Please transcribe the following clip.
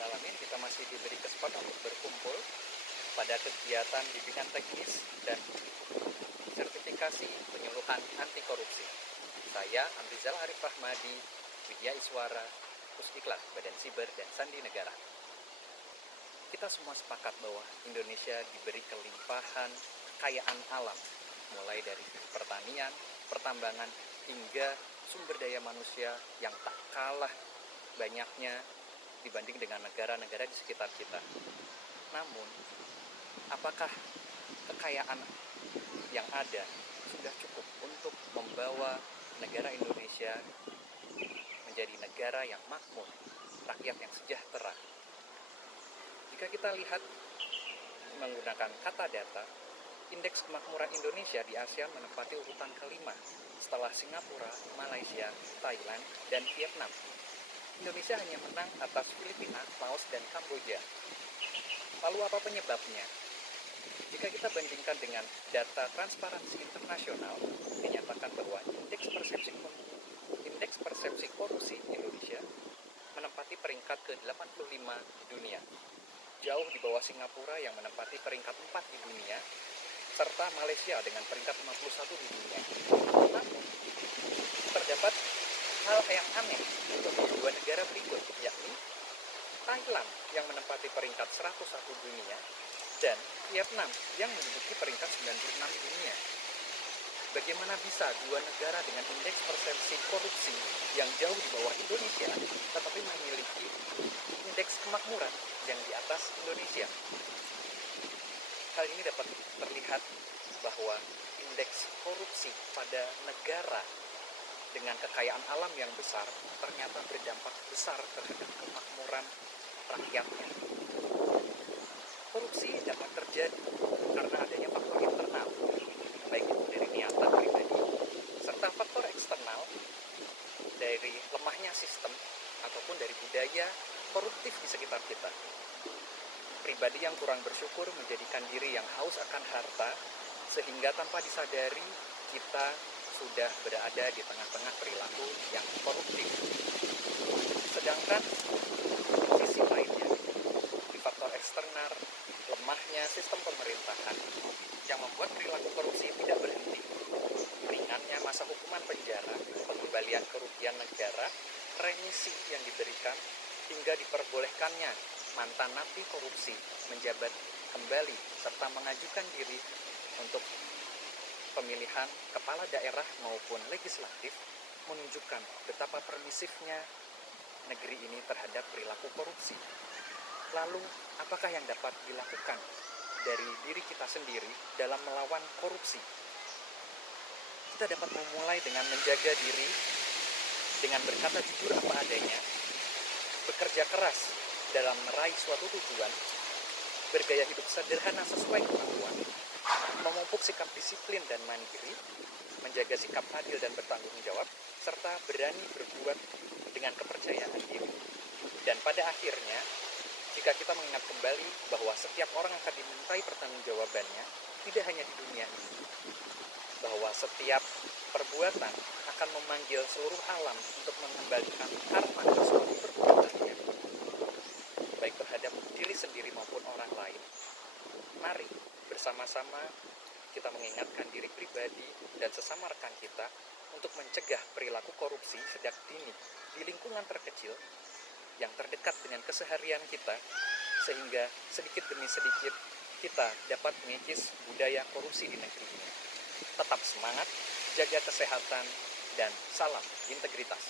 Alamin, kita masih diberi kesempatan untuk berkumpul pada kegiatan bimbingan teknis dan sertifikasi penyuluhan anti korupsi. Saya Amrizal Arif Rahmadi, Widya Iswara, Pusdiklat Badan Siber dan Sandi Negara. Kita semua sepakat bahwa Indonesia diberi kelimpahan kekayaan alam, mulai dari pertanian, pertambangan, hingga sumber daya manusia yang tak kalah banyaknya dibanding dengan negara-negara di sekitar kita. Namun, apakah kekayaan yang ada sudah cukup untuk membawa negara Indonesia menjadi negara yang makmur, rakyat yang sejahtera? Jika kita lihat menggunakan kata data, indeks kemakmuran Indonesia di ASEAN menempati urutan kelima setelah Singapura, Malaysia, Thailand, dan Vietnam. Indonesia hanya menang atas Filipina, Laos, dan Kamboja. Lalu apa penyebabnya? Jika kita bandingkan dengan data Transparansi Internasional, dinyatakan bahwa indeks persepsi korupsi Indonesia menempati peringkat ke-85 di dunia, jauh di bawah Singapura yang menempati peringkat 4 di dunia, serta Malaysia dengan peringkat 51 di dunia. Namun, terdapat hal yang aneh untuk dua negara berikut, yakni Thailand yang menempati peringkat 101 dunia dan Vietnam yang menduduki peringkat 96 dunia. Bagaimana bisa dua negara dengan indeks persepsi korupsi yang jauh di bawah Indonesia tetapi memiliki indeks kemakmuran yang di atas Indonesia? Hal ini dapat terlihat bahwa indeks korupsi pada negara dengan kekayaan alam yang besar ternyata berdampak besar terhadap kemakmuran rakyatnya. Korupsi dapat terjadi karena adanya faktor internal, baik itu dari niatan pribadi, serta faktor eksternal dari lemahnya sistem ataupun dari budaya koruptif di sekitar kita. Pribadi yang kurang bersyukur menjadikan diri yang haus akan harta, sehingga tanpa disadari kita sudah berada di tengah-tengah perilaku yang koruptif. Sedangkan sisi lainnya, di faktor eksternal, lemahnya sistem pemerintahan yang membuat perilaku korupsi tidak berhenti. Ringannya masa hukuman penjara, pengembalian kerugian negara, remisi yang diberikan, hingga diperbolehkannya mantan napi korupsi menjabat kembali serta mengajukan diri untuk pemilihan kepala daerah maupun legislatif menunjukkan betapa permisifnya negeri ini terhadap perilaku korupsi. Lalu, apakah yang dapat dilakukan dari diri kita sendiri dalam melawan korupsi? Kita dapat memulai dengan menjaga diri, dengan berkata jujur apa adanya, bekerja keras dalam meraih suatu tujuan, bergaya hidup sederhana sesuai kemampuan, memupuk sikap disiplin dan mandiri, menjaga sikap adil dan bertanggung jawab, serta berani berbuat dengan kepercayaan diri. Dan pada akhirnya, jika kita mengingat kembali bahwa setiap orang akan dimintai pertanggungjawabannya, tidak hanya di dunia ini, bahwa setiap perbuatan akan memanggil seluruh alam untuk mengembalikan karma atas suatu perbuatannya, baik terhadap diri sendiri maupun orang lain. Mari bersama-sama kita mengingatkan diri pribadi dan sesama rekan kita untuk mencegah perilaku korupsi sejak dini di lingkungan terkecil yang terdekat dengan keseharian kita, sehingga sedikit demi sedikit kita dapat mengikis budaya korupsi di negeri ini. Tetap semangat, jaga kesehatan, dan salam integritas.